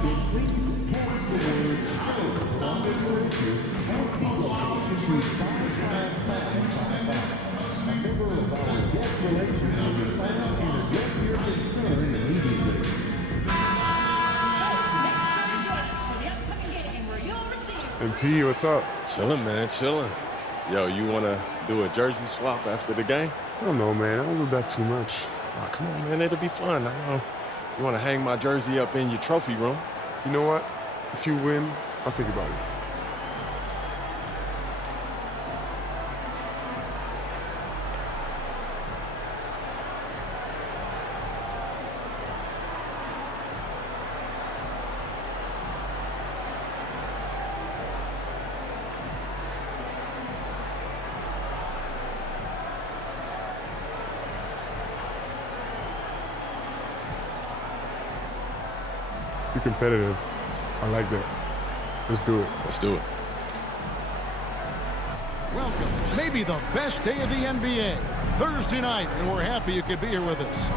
And P, what's up? Chilling, man, chilling. Yo, you want to do a jersey swap after the game? I don't know, man. I don't do that too much. Oh, come on, man. It'll be fun. I know. You want to hang my jersey up in your trophy room? You know what? If you win, I'll think about it. Be competitive. I like that. Let's do it. Let's do it. Welcome, maybe the best day of the NBA, Thursday night, and we're happy you could be here with us.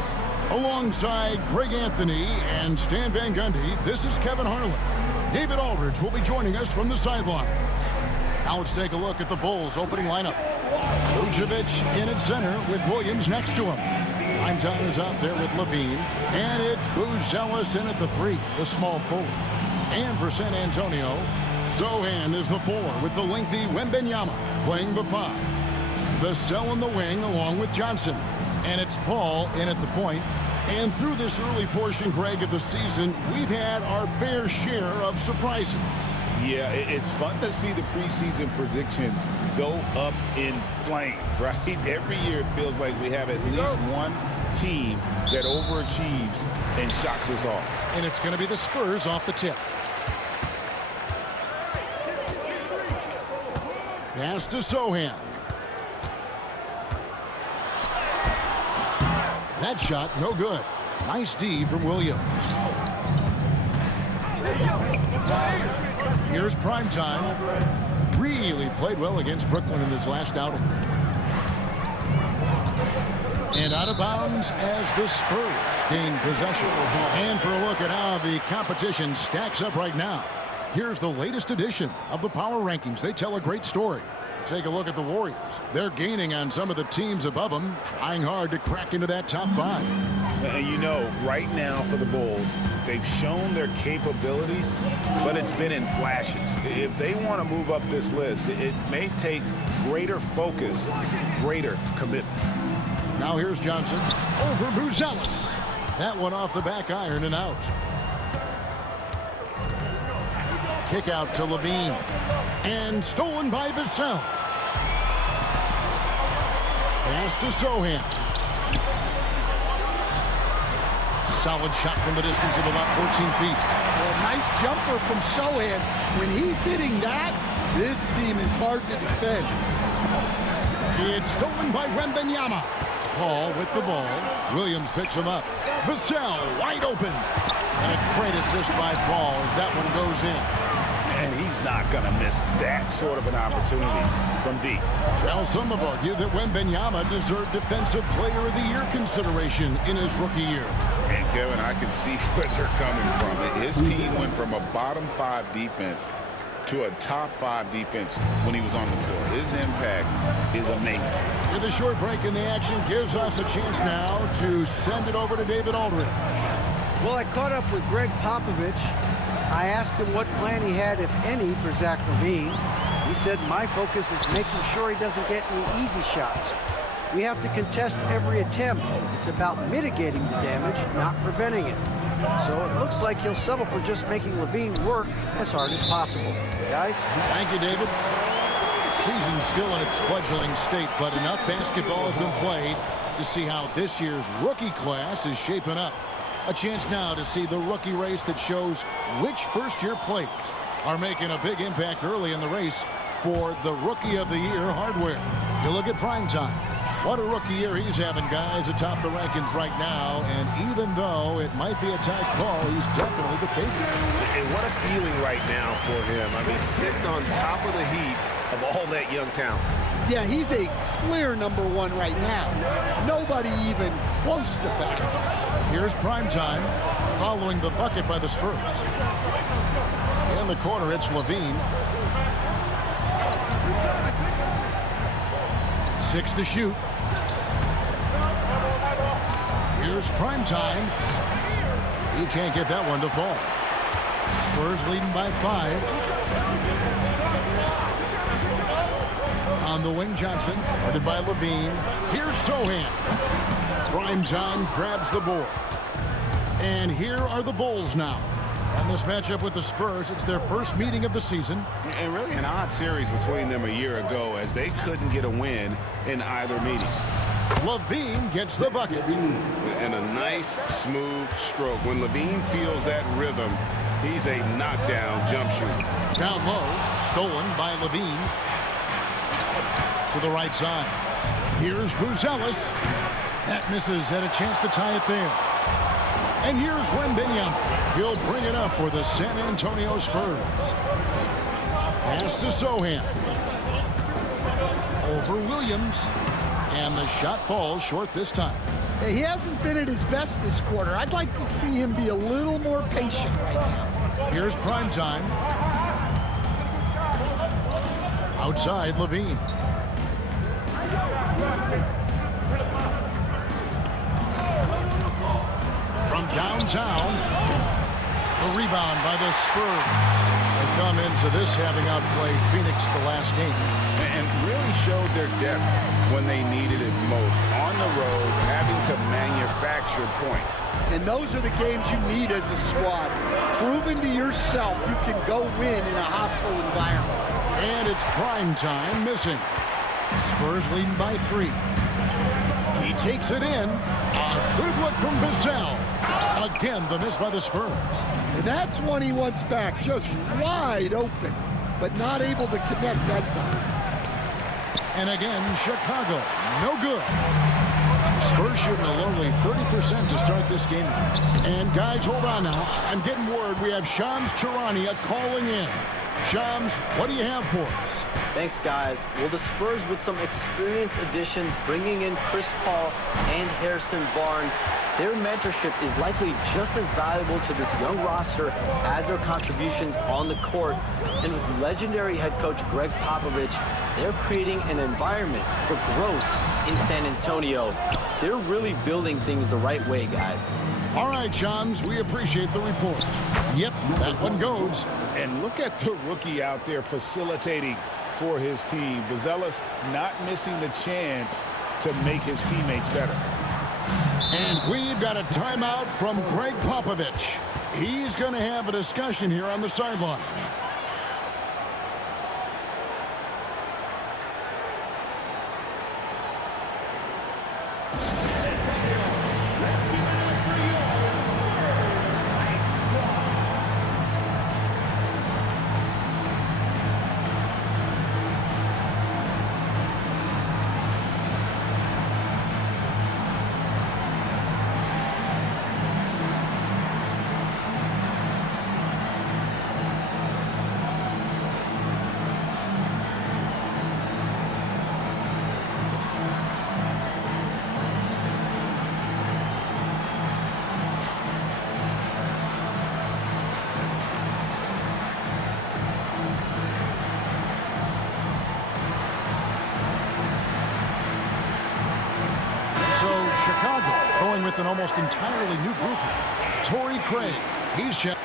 Alongside Greg Anthony and Stan Van Gundy, this is Kevin Harlan. David Aldridge will be joining us from the sideline. Now let's take a look at the Bulls' opening lineup. Vucevic in at center with Williams next to him. Time is out there with Levine, and it's Buzelis in at the 3, the small forward. And for San Antonio, Sochan is the 4 with the lengthy Wembanyama playing the 5. Vassell in the wing along with Johnson. And it's Paul in at the point. And through this early portion, Greg, of the season, we've had our fair share of surprises. Yeah, it's fun to see the preseason predictions go up in flames, right? Every year it feels like we have at least one team that overachieves and shocks us off. And it's going to be the Spurs off the tip. Pass to Sochan. That shot, no good. Nice D from Williams. Here's Primetime. Really played well against Brooklyn in his last outing. And out of bounds as the Spurs gain possession. And for a look at how the competition stacks up right now, here's the latest edition of the Power Rankings. They tell a great story. Take a look at the Warriors. They're gaining on some of the teams above them, trying hard to crack into that top 5. And you know, right now for the Bulls, they've shown their capabilities, but it's been in flashes. If they want to move up this list, it may take greater focus, greater commitment. Now here's Johnson over Buzelis. That one off the back iron and out. Kick out to Levine. And stolen by Vassell. Pass to Sochan. Solid shot from the distance of about 14 feet. Well, nice jumper from Sochan. When he's hitting that, this team is hard to defend. It's stolen by Wembanyama. Paul with the ball. Williams picks him up. Vassell wide open. And a great assist by Paul as that one goes in. And he's not going to miss that sort of an opportunity from deep. Well, some have argued that Wembanyama deserved Defensive Player of the Year consideration in his rookie year. And, Kevin, I can see where they're coming from. His team went from a bottom 5 defense to a top 5 defense when he was on the floor. His impact is amazing. With a short break in the action gives us a chance now to send it over to David Aldridge. Well, I caught up with Greg Popovich. I asked him what plan he had, if any, for Zach LaVine. He said, my focus is making sure he doesn't get any easy shots. We have to contest every attempt. It's about mitigating the damage, not preventing it. So it looks like he'll settle for just making LaVine work as hard as possible. Guys? Thank you, David. Season's still in its fledgling state, but enough basketball has been played to see how this year's rookie class is shaping up. A chance now to see the rookie race that shows which first-year players are making a big impact early in the race for the Rookie of the Year hardware. You look at Primetime. What a rookie year he's having, guys, atop the rankings right now. And even though it might be a tight call, he's definitely the favorite. And what a feeling right now for him. I mean, sitting on top of the heap of all that young talent. Yeah, he's a clear #1 right now. Nobody even close to pass him. Here's prime time following the bucket by the Spurs. In the corner, it's Levine. 6 to shoot. Here's prime time. He can't get that one to fall. Spurs leading by 5. On the wing, Johnson, guarded by Levine. Here's Sochan. Prime time grabs the board. And here are the Bulls now. On this matchup with the Spurs, it's their first meeting of the season. And really an odd series between them a year ago as they couldn't get a win in either meeting. Levine gets the bucket. And a nice, smooth stroke. When Levine feels that rhythm, he's a knockdown jump shooter. Down low, stolen by Levine. To the right side. Here's Buzelis. That misses, had a chance to tie it there. And here's Wembanyama. He'll bring it up for the San Antonio Spurs. Pass to Sochan. Over Williams. And the shot falls short this time. Hey, he hasn't been at his best this quarter. I'd like to see him be a little more patient right now. Here's prime time. Outside, Levine. From downtown, the rebound by the Spurs. They come into this having outplayed Phoenix the last game. And really showed their depth when they needed it most. On the road, having to manufacture points. And those are the games you need as a squad. Proving to yourself you can go win in a hostile environment. And it's prime time missing. Spurs leading by 3. He takes it in. A good look from Vassell. Again, the miss by the Spurs. And that's one he wants back, just wide open, but not able to connect that time. And again, Chicago, no good. Spurs shooting a lonely 30% to start this game. And guys, hold on now. I'm getting word we have Shams Charania calling in. Shams, what do you have for us? Thanks, guys. Well, the Spurs with some experienced additions, bringing in Chris Paul and Harrison Barnes, their mentorship is likely just as valuable to this young roster as their contributions on the court. And with legendary head coach Greg Popovich, they're creating an environment for growth in San Antonio. They're really building things the right way, guys. All right, Shams, we appreciate the report. Yep, that one goes. And look at the rookie out there facilitating for his team. Buzelis not missing the chance to make his teammates better. And we've got a timeout from Greg Popovich. He's going to have a discussion here on the sideline. Chicago going with an almost entirely new group. Torrey Craig. He's checked.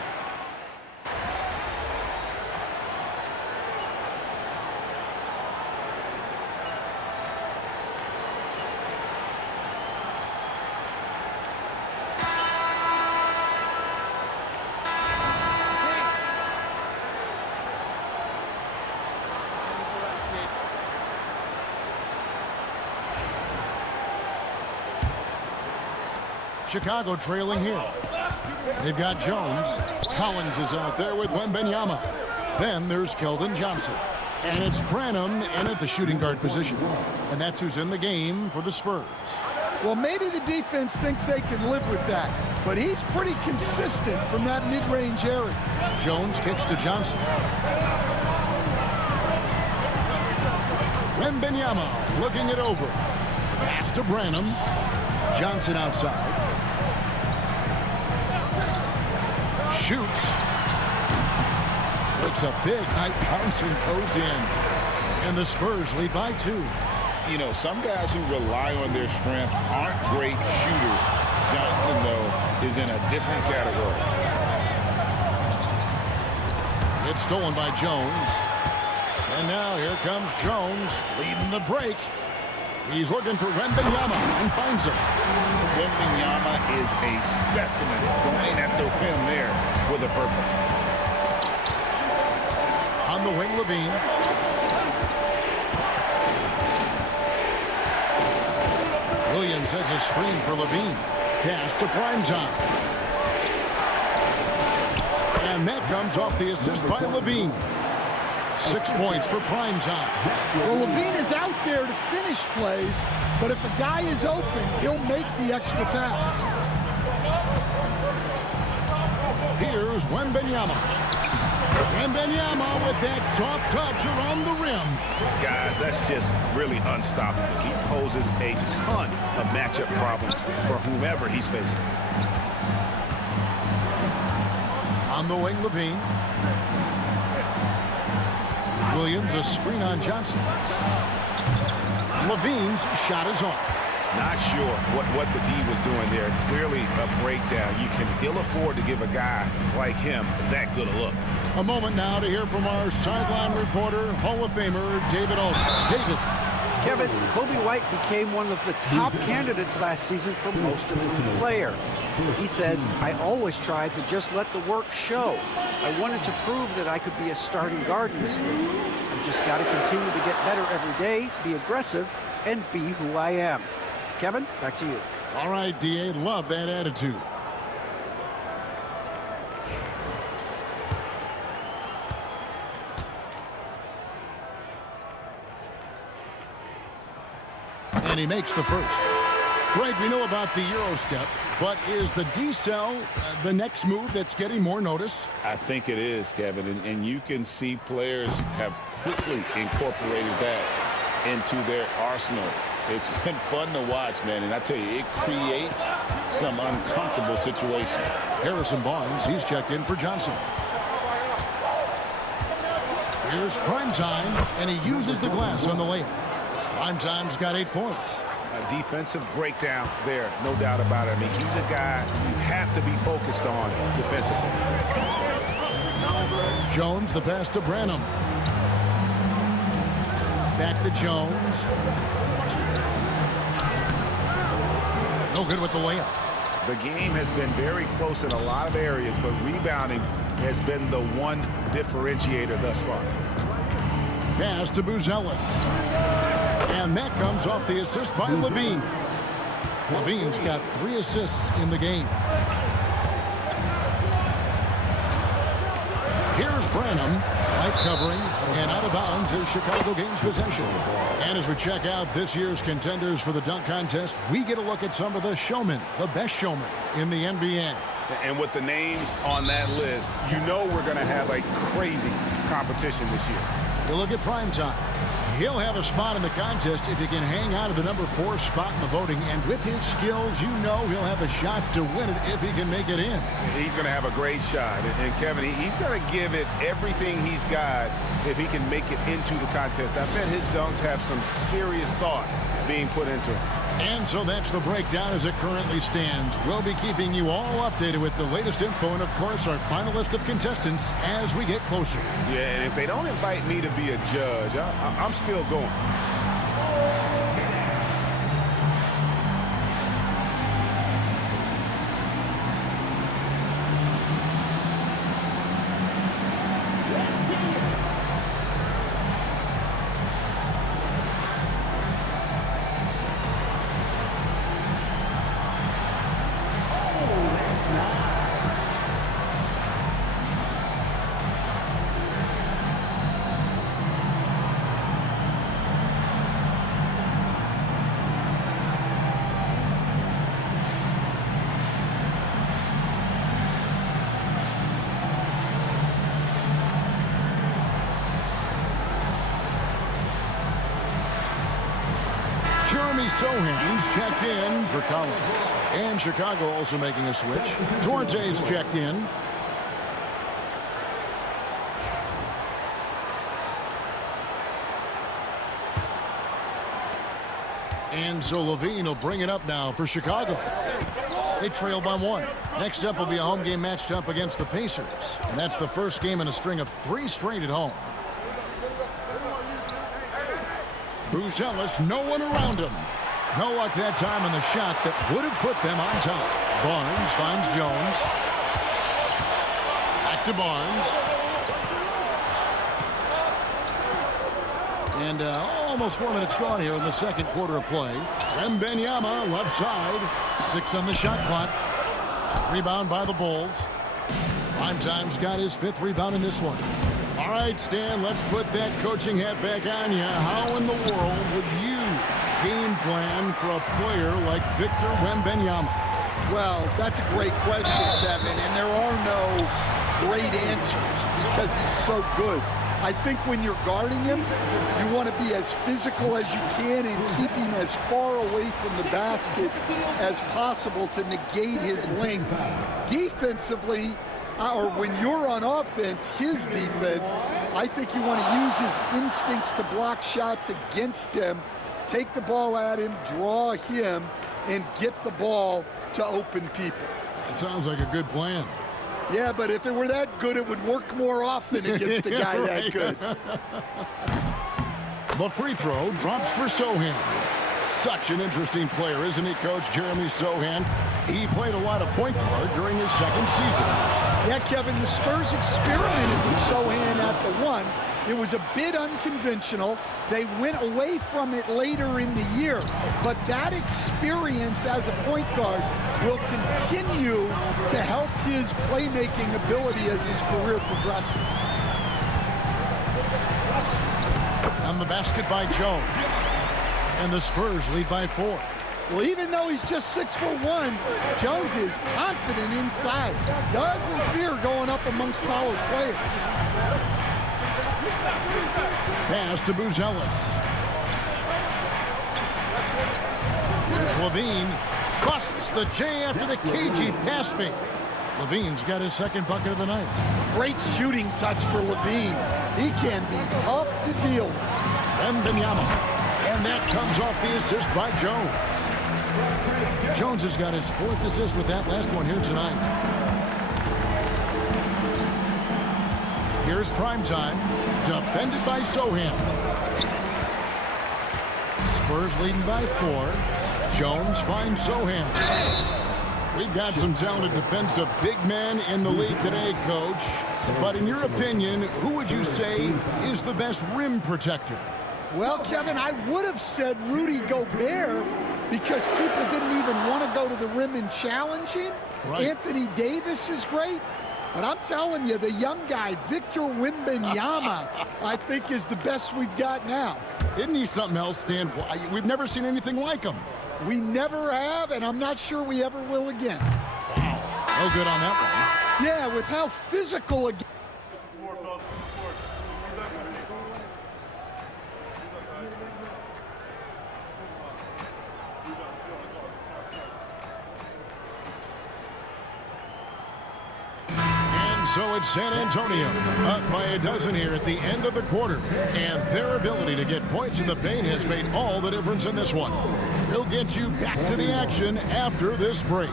Chicago trailing here. They've got Jones. Collins is out there with Wembanyama. Then there's Keldon Johnson. And it's Branham in at the shooting guard position. And that's who's in the game for the Spurs. Well, maybe the defense thinks they can live with that, but he's pretty consistent from that mid-range area. Jones kicks to Johnson. Wembanyama looking it over. Pass to Branham. Johnson outside. shoots. Makes a big high bounce and goes in. And the Spurs lead by 2. You know, some guys who rely on their strength aren't great shooters. Johnson, though, is in a different category. It's stolen by Jones. And now here comes Jones leading the break. He's looking for Wembanyama and finds him. Wembanyama is a specimen going at the rim there with a purpose. On the wing, Levine. Williams has a screen for Levine. Pass to Primetime. And that comes off the assist by Levine. 6 points for Primetime. Well, Levine is out there to finish plays, but if a guy is open, he'll make the extra pass. Here's Wembanyama. Wembanyama with that soft touch around the rim. Guys, that's just really unstoppable. He poses a ton of matchup problems for whomever he's facing. On the wing, Levine. Williams, a screen on Johnson. Levine's shot is off. Not sure what the D was doing there. Clearly a breakdown. You can ill afford to give a guy like him that good a look. A moment now to hear from our sideline reporter, Hall of Famer David Aldridge. David. Kevin, Kobe White became one of the top candidates last season for most improved player. He says, I always tried to just let the work show. I wanted to prove that I could be a starting guard in this league. I've just got to continue to get better every day, be aggressive, and be who I am. Kevin, back to you. All right, D.A., love that attitude. And he makes the first. Greg, we know about the Euro step, but is the decel the next move that's getting more notice? I think it is, Kevin, and you can see players have quickly incorporated that into their arsenal. It's been fun to watch, man, and I tell you, it creates some uncomfortable situations. Harrison Barnes, he's checked in for Johnson. Here's Primetime, and he uses the glass on the layup. Primetime's got 8 points. A defensive breakdown there, no doubt about it. I mean, he's a guy you have to be focused on defensively. Jones, the pass to Branham. Back to Jones. No good with the layup. The game has been very close in a lot of areas, but rebounding has been the one differentiator thus far. Pass to Buzelis. And that comes off the assist by Levine. Levine's got 3 assists in the game. Here's Branham, light covering, and out of bounds as Chicago gains possession. And as we check out this year's contenders for the dunk contest, we get a look at some of the showmen, the best showmen in the NBA. And with the names on that list, you know we're going to have a crazy competition this year. You look at Primetime. He'll have a spot in the contest if he can hang out of the number 4 spot in the voting. And with his skills, you know he'll have a shot to win it if he can make it in. He's going to have a great shot. And Kevin, he's going to give it everything he's got if he can make it into the contest. I bet his dunks have some serious thought being put into it. And so that's the breakdown as it currently stands. We'll be keeping you all updated with the latest info and, of course, our final list of contestants as we get closer. Yeah, and if they don't invite me to be a judge, I'm still going. Sohan's checked in for Collins. And Chicago also making a switch. Duarte's checked in. And so Levine will bring it up now for Chicago. They trail by 1. Next up will be a home game matched up against the Pacers. And that's the first game in a string of 3 straight at home. Buzelis, no one around him. No luck that time on the shot that would have put them on top. Barnes finds Jones. Back to Barnes. And almost 4 minutes gone here in the second quarter of play. Wembanyama left side. 6 on the shot clock. Rebound by the Bulls. Primetime's got his 5th rebound in this one. All right, Stan, let's put that coaching hat back on you. How in the world would you game plan for a player like Victor Wembanyama? Well, that's a great question, Kevin, and there are no great answers because he's so good. I think when you're guarding him, you want to be as physical as you can and keep him as far away from the basket as possible to negate his length. Defensively, or when you're on offense, his defense, I think you want to use his instincts to block shots against him, take the ball at him, draw him, and get the ball to open people. That sounds like a good plan. Yeah, but if it were that good, it would work more often against a guy that good. The free throw drops for Sohan. Such an interesting player, isn't he, Coach Jeremy Sohan? He played a lot of point guard during his second season. Yeah, Kevin, the Spurs experimented with Sohan at the 1. It was a bit unconventional. They went away from it later in the year. But that experience as a point guard will continue to help his playmaking ability as his career progresses. On the basket by Jones. And the Spurs lead by 4. Well, even though he's just 6'1", Jones is confident inside. Doesn't fear going up amongst taller players. Pass to Buzelis. Here's Levine. Busts the J after the cagey pass fake. Levine's got his 2nd bucket of the night. Great shooting touch for Levine. He can be tough to deal with. Wembanyama. And that comes off the assist by Jones. Jones has got his 4th assist with that last one here tonight. Here's Primetime, defended by Sohan. Spurs leading by 4. Jones finds Sohan. We've got some talented defensive big men in the league today, Coach. But in your opinion, who would you say is the best rim protector? Well, Kevin, I would have said Rudy Gobert because people didn't even want to go to the rim and challenge him. Right. Anthony Davis is great. But I'm telling you, the young guy, Victor Wembanyama, I think is the best we've got now. Isn't he something else, Stan? We've never seen anything like him. We never have, and I'm not sure we ever will again. Wow. No good on that one. Yeah, with how physical again. So it's San Antonio up by a dozen here at the end of the quarter. And their ability to get points in the paint has made all the difference in this one. We'll get you back to the action after this break.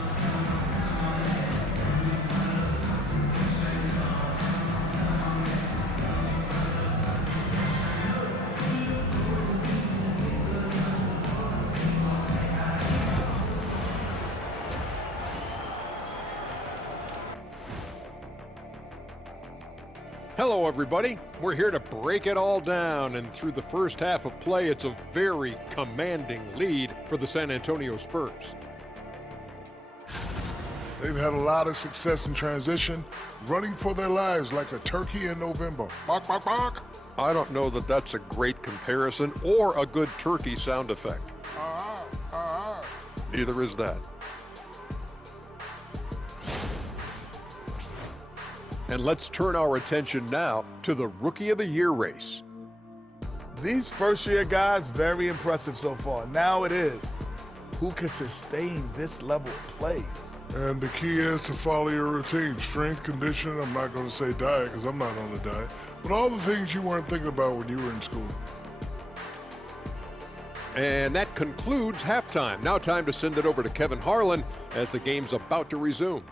Hello, everybody. We're here to break it all down, and through the first half of play, it's a very commanding lead for the San Antonio Spurs. They've had a lot of success in transition, running for their lives like a turkey in November. Bark, bark, bark. I don't know that that's a great comparison or a good turkey sound effect. Neither is that. And let's turn our attention now to the Rookie of the Year race. These first-year guys, very impressive so far. Now it is, who can sustain this level of play? And the key is to follow your routine. Strength, conditioning, I'm not going to say diet because I'm not on the diet, but all the things you weren't thinking about when you were in school. And that concludes halftime. Now time to send it over to Kevin Harlan as the game's about to resume.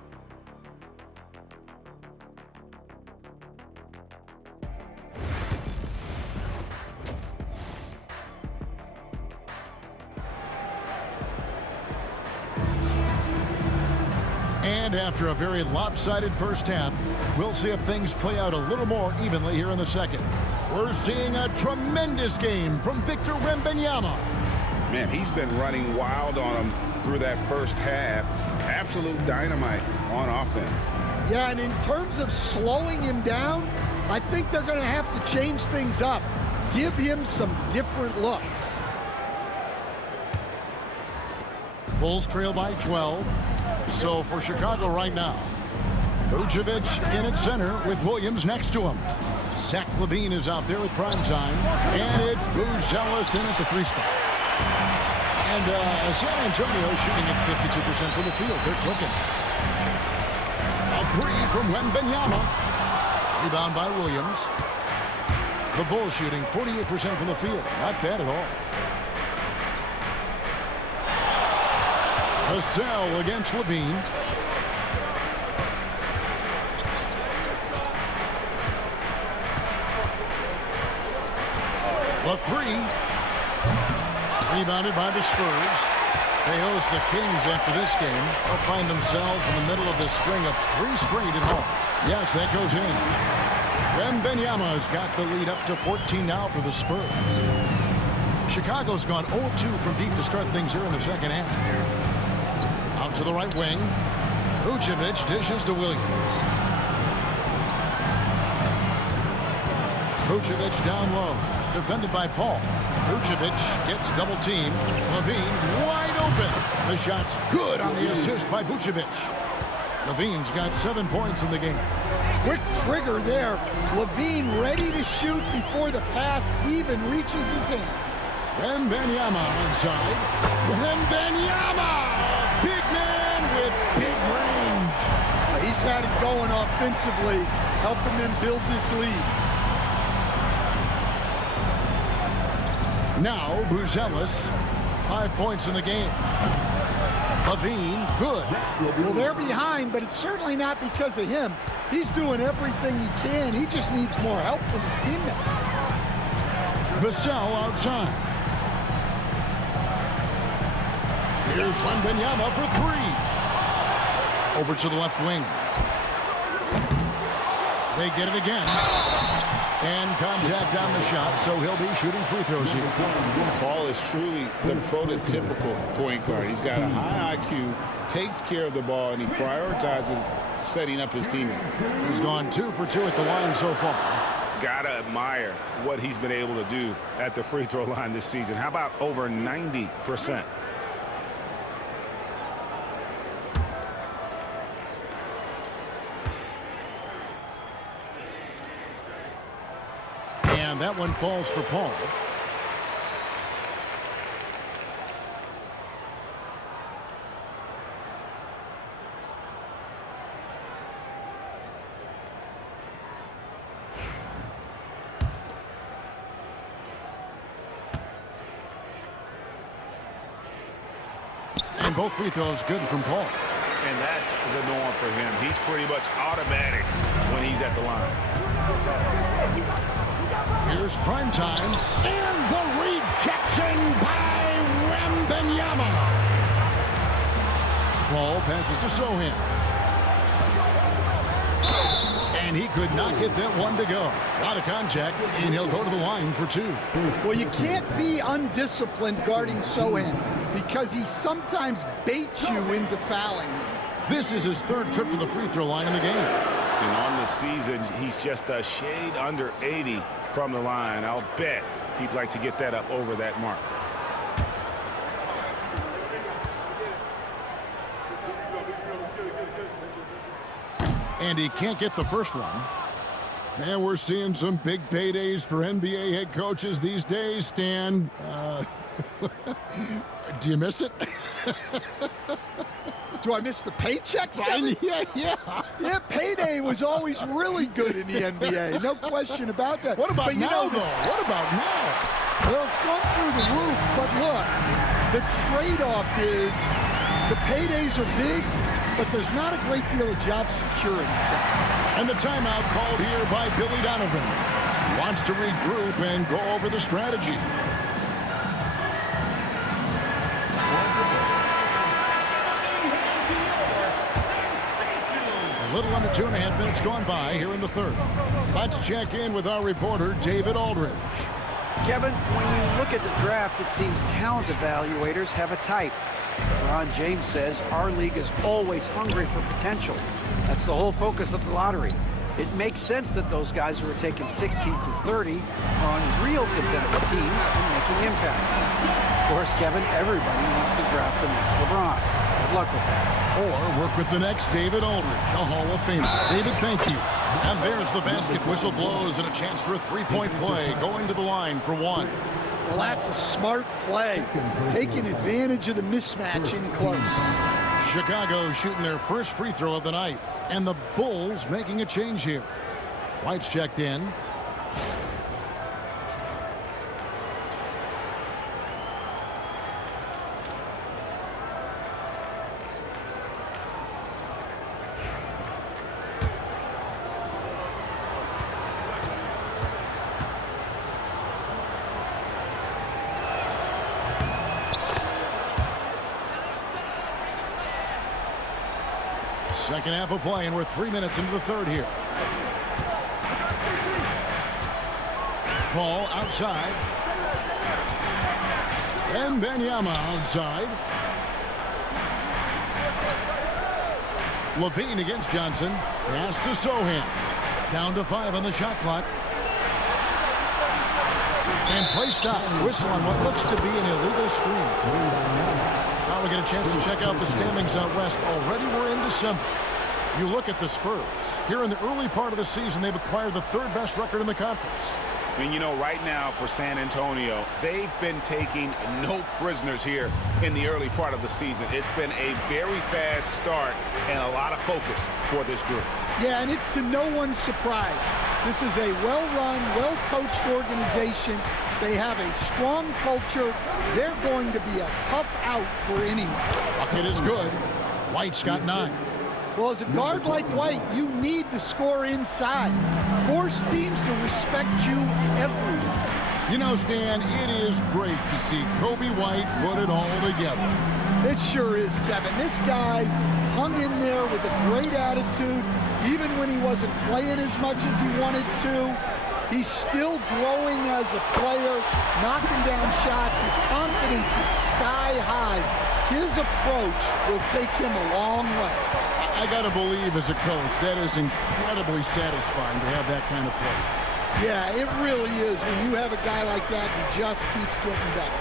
And after a very lopsided first half, we'll see if things play out a little more evenly here in the second. We're seeing a tremendous game from Victor Wembanyama. Man, he's been running wild on him through that first half. Absolute dynamite on offense. Yeah, and in terms of slowing him down, I think they're going to have to change things up. Give him some different looks. Bulls trail by 12. So for Chicago right now, Vucevic in at center with Williams next to him. Zach LaVine is out there with prime time, and it's Buzelis in at the 3 spot. And San Antonio shooting at 52% from the field. They're clicking. A 3 from Wembanyama. Rebound by Williams. The Bulls shooting 48% from the field. Not bad at all. Vassell against LaVine. The 3. Rebounded by the Spurs. They host the Kings after this game. They'll find themselves in the middle of this string of 3 straight at home. Yes, that goes in. Wembanyama's got the lead up to 14 now for the Spurs. Chicago's gone 0-2 from deep to start things here in the second half. Out to the right wing. Vucevic dishes to Williams. Vucevic down low. Defended by Paul. Vucevic gets double teamed. LaVine wide open. The shot's good on the assist by Vucevic. LaVine's got 7 points in the game. Quick trigger there. LaVine ready to shoot before the pass even reaches his hands. Wembanyama inside. Wembanyama! Big man with big range. He's had it going offensively, helping them build this lead. Now Buzelis, 5 points in the game. LaVine, good. Well, they're behind, but it's certainly not because of him. He's doing everything he can. He just needs more help from his teammates. Vassell outside. Here's Wembanyama for 3. Over to the left wing. They get it again. And contact on the shot, so he'll be shooting free throws here. Paul is truly the prototypical point guard. He's got a high IQ, takes care of the ball, and he prioritizes setting up his teammates. He's gone 2 for 2 at the line so far. Gotta admire what he's been able to do at the free throw line this season. How about over 90%? And that one falls for Paul. And both free throws good from Paul. And that's the norm for him. He's pretty much automatic when he's at the line. Here's prime time, and the rejection by Wembanyama. Paul passes to Sohan. And he could not get that one to go. A lot of contact, and he'll go to the line for 2. Well, you can't be undisciplined guarding Sohan because he sometimes baits you into fouling him. This is his 3rd trip to the free throw line in the game. And on the season, he's just a shade under 80 from the line. I'll bet he'd like to get that up over that mark. And he can't get the first one. Man, we're seeing some big paydays for NBA head coaches these days, Stan. Do you miss it? Do I miss the paychecks? Yeah. Payday was always really good in the NBA. No question about that. What about now, though? What about now? Well, it's gone through the roof, but look, the trade-off is the paydays are big, but there's not a great deal of job security. And the timeout called here by Billy Donovan. Wants to regroup and go over the strategy. A little under 2.5 minutes gone by here in the third. Let's check in with our reporter, David Aldridge. Kevin, when you look at the draft, it seems talent evaluators have a type. Ron James says our league is always hungry for potential. That's the whole focus of the lottery. It makes sense that those guys who are taken 16 through 30 are on real contender teams and making impacts. Of course, Kevin, everybody wants to draft the next LeBron. Good luck with that. Or work with the next David Aldridge, a Hall of Famer. David, thank you. And there's the basket. Whistle blows and a chance for a three-point play. Going to the line for one. Well, that's a smart play. Taking advantage of the mismatch in close. Chicago shooting their first free throw of the night. And the Bulls making a change here. White's checked in. Second half of play, and we're 3 minutes into the third here. Paul outside. And Wembanyama outside. Levine against Johnson. Pass to Sohan. Down to 5 on the shot clock. And play stops. Whistle on what looks to be an illegal screen. Now we get a chance to check out the standings out west. Already we're in December. You look at the Spurs. Here in the early part of the season, they've acquired the third best record in the conference. And you know, right now for San Antonio, they've been taking no prisoners here in the early part of the season. It's been a very fast start and a lot of focus for this group. Yeah, and it's to no one's surprise. This is a well-run, well-coached organization. They have a strong culture. They're going to be a tough out for anyone. Bucket is good. White's got 9. Well, as a guard like White, you need to score inside. Force teams to respect you everywhere. You know, Stan, it is great to see Kobe White put it all together. It sure is, Kevin. This guy hung in there with a great attitude. Even when he wasn't playing as much as he wanted to, he's still growing as a player, knocking down shots. His confidence is sky high. His approach will take him a long way. I got to believe as a coach, that is incredibly satisfying to have that kind of play. Yeah, it really is. When you have a guy like that, he just keeps getting better.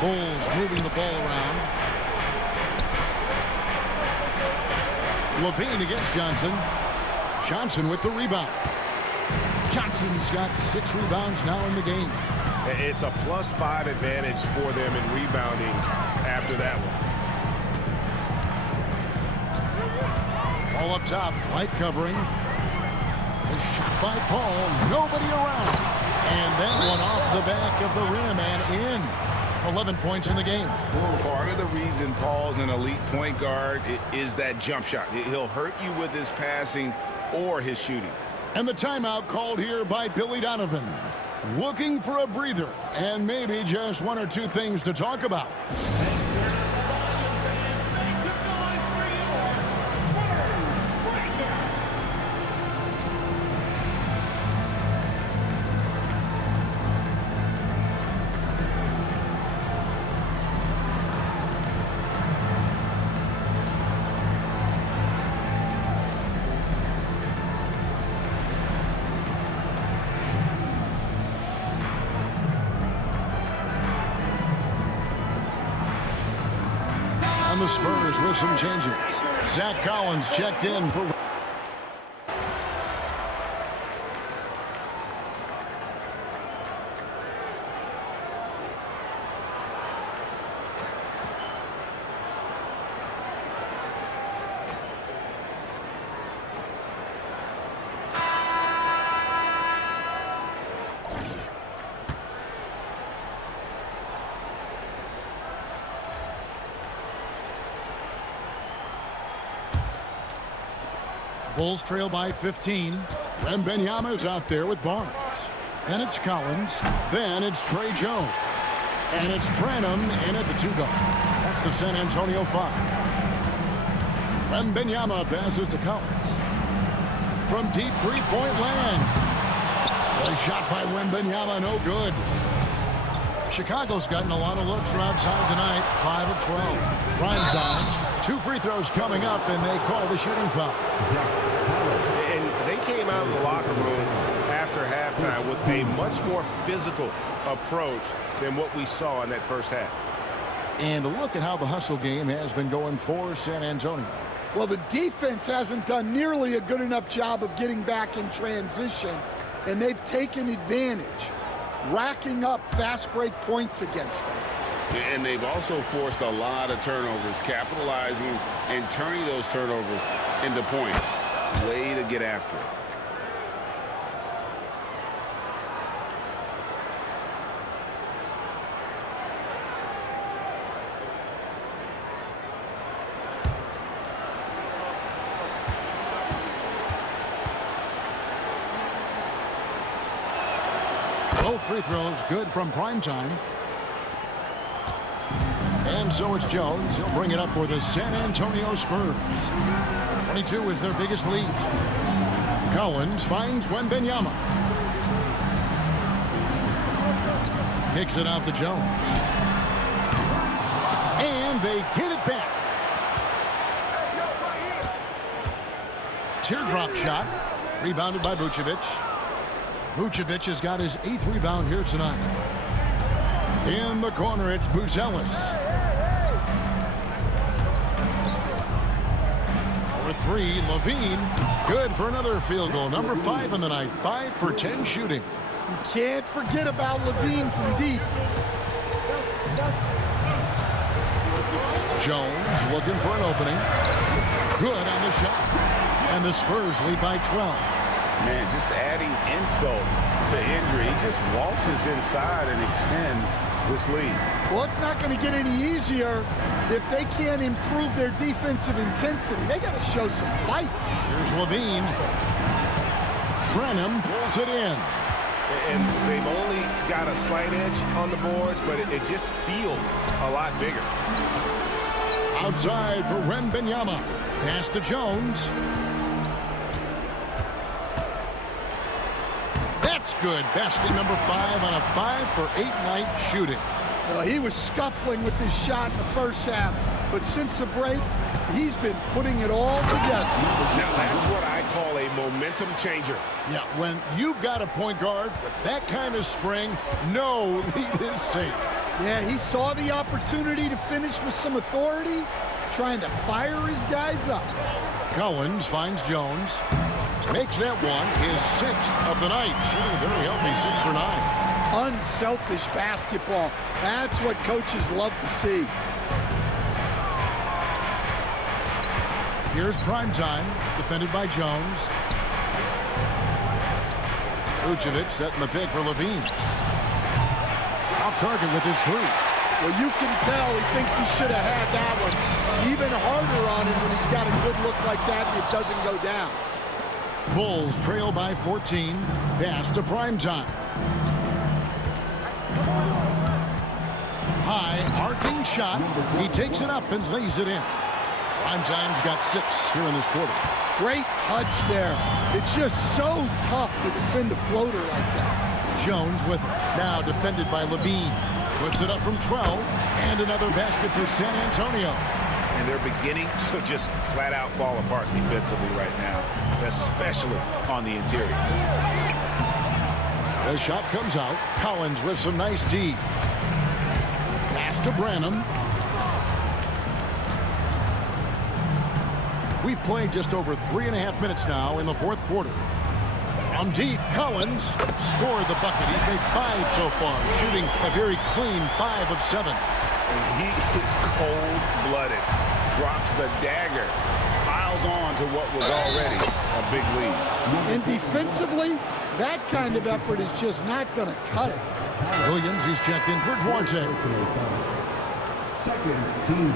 Bulls moving the ball around. Levine against Johnson. Johnson with the rebound. Johnson's got 6 rebounds now in the game. It's a +5 advantage for them in rebounding after that one. All up top, White covering. A shot by Paul, nobody around. And that one off the back of the rim and in. 11 points in the game. Part of the reason Paul's an elite point guard is that jump shot. He'll hurt you with his passing or his shooting. And the timeout called here by Billy Donovan. Looking for a breather and maybe just 1 or 2 things to talk about. The Spurs with some changes. Zach Collins checked in for... Bulls trail by 15. Wembanyama's out there with Barnes. Then it's Collins. Then it's Trey Jones. And it's Branham in at the 2 guard. That's the San Antonio 5. Wembanyama passes to Collins. From deep three-point land. A shot by Wembanyama, no good. Chicago's gotten a lot of looks from outside tonight, 5 of 12. Prime time, 2 free throws coming up, and they call the shooting foul. And they came out of the locker room after halftime with a much more physical approach than what we saw in that first half. And a look at how the hustle game has been going for San Antonio. Well, the defense hasn't done nearly a good enough job of getting back in transition, and they've taken advantage, racking up fast break points against them. And they've also forced a lot of turnovers, capitalizing and turning those turnovers into points. Way to get after it. Both free throws good from primetime. And so it's Jones. He'll bring it up for the San Antonio Spurs. 22 is their biggest lead. Collins finds Wembanyama. Kicks it out to Jones. And they get it back. Teardrop shot. Rebounded by Vucevic. Vucevic has got his 8th rebound here tonight. In the corner, it's Buzelis. For 3, Levine. Good for another field goal. Number 5 in the night. 5 for 10 shooting. You can't forget about Levine from deep. Jones looking for an opening. Good on the shot. And the Spurs lead by 12. Man, just adding insult to injury. He just waltzes inside and extends this lead. Well, it's not going to get any easier if they can't improve their defensive intensity. They got to show some fight. Here's Levine. Branham pulls it in. And they've only got a slight edge on the boards, but it just feels a lot bigger. Outside for Wembanyama. Pass to Jones. That's good. Basket number 5 on a 5 for 8 night shooting. Well, he was scuffling with this shot in the first half, but since the break, he's been putting it all together. Now, that's what I call a momentum changer. Yeah, when you've got a point guard with that kind of spring, no lead is safe. Yeah, he saw the opportunity to finish with some authority, trying to fire his guys up. Collins finds Jones. Makes that one his 6th of the night. Shooting a very healthy 6 for 9. Unselfish basketball. That's what coaches love to see. Here's primetime, defended by Jones. Vucevic setting the pick for Levine. Off target with his 3. Well, you can tell he thinks he should have had that one. Even harder on him when he's got a good look like that and it doesn't go down. Bulls trail by 14. Pass to primetime. High arcing shot. He takes it up and lays it in. Primetime's got 6 here in this quarter. Great touch there. It's just so tough to defend a floater like that. Jones with it. Now defended by Levine. Puts it up from 12. And another basket for San Antonio. And they're beginning to just flat out fall apart defensively right now, especially on the interior. The shot comes out. Collins with some nice D. Pass to Branham. We've played just over 3.5 minutes now in the 4th quarter. From deep, Collins scored the bucket. He's made 5 so far, shooting a very clean 5 of 7. He is cold-blooded. Drops the dagger. Piles on to what was already a big lead. And defensively, that kind of effort is just not going to cut it. Williams, he's checked in for Duarte. Second team.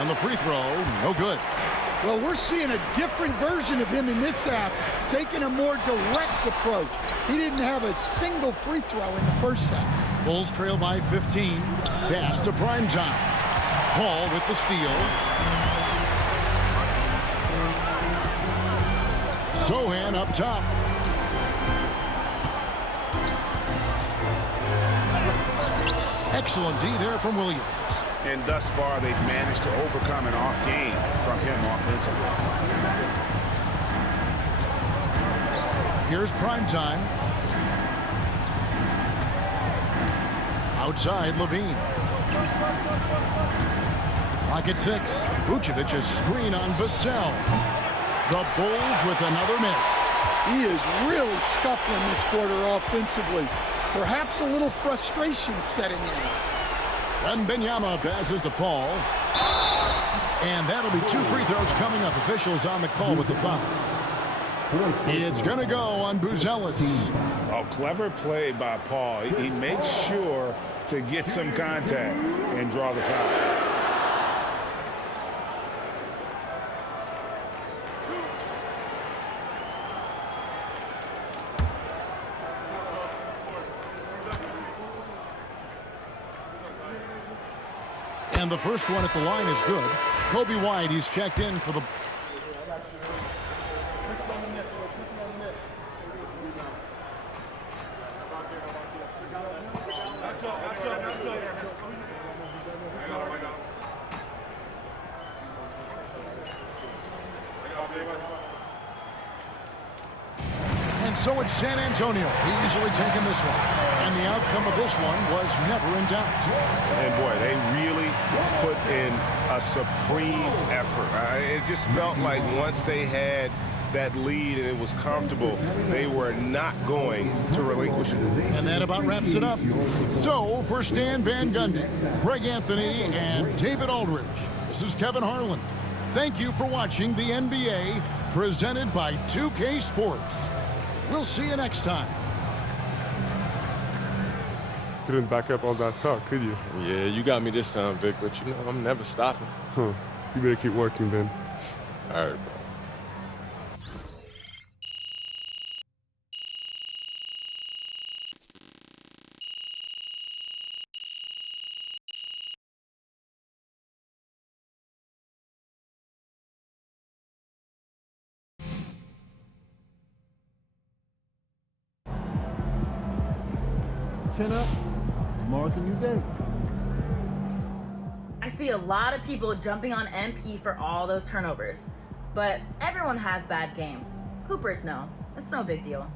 And the free throw, no good. Well, we're seeing a different version of him in this half, taking a more direct approach. He didn't have a single free throw in the first half. Bulls trail by 15. Pass to Primetime. Paul with the steal. Sochan up top. Excellent D there from Williams. And thus far, they've managed to overcome an off game from him offensively. Here's Primetime. Outside, Levine. Pocket 6. Vucevic a screen on Vassell. The Bulls with another miss. He is really scuffling this quarter offensively. Perhaps a little frustration setting in. Wembanyama passes to Paul. And that'll be 2 free throws coming up. Officials on the call with the foul. It's going to go on Buzelis. A clever play by Paul. He makes sure to get some contact and draw the foul. And the first one at the line is good. Kobe White, he's checked in for the... And so it's San Antonio easily taking this one. And the outcome of this one was never in doubt. And boy, they really put in a supreme effort. It just felt like once they had that lead and it was comfortable, they were not going to relinquish it. And that about wraps it up. So for Stan Van Gundy, Greg Anthony, and David Aldridge, this is Kevin Harlan. Thank you for watching the NBA presented by 2K Sports. We'll see you next time. Couldn't back up all that talk, could you? Yeah, you got me this time, Vic, but you know, I'm never stopping. Huh. You better keep working then. All right, bro. Chin up. Tomorrow's a new day. I see a lot of people jumping on MP for all those turnovers, but everyone has bad games. Hoopers know. It's no big deal.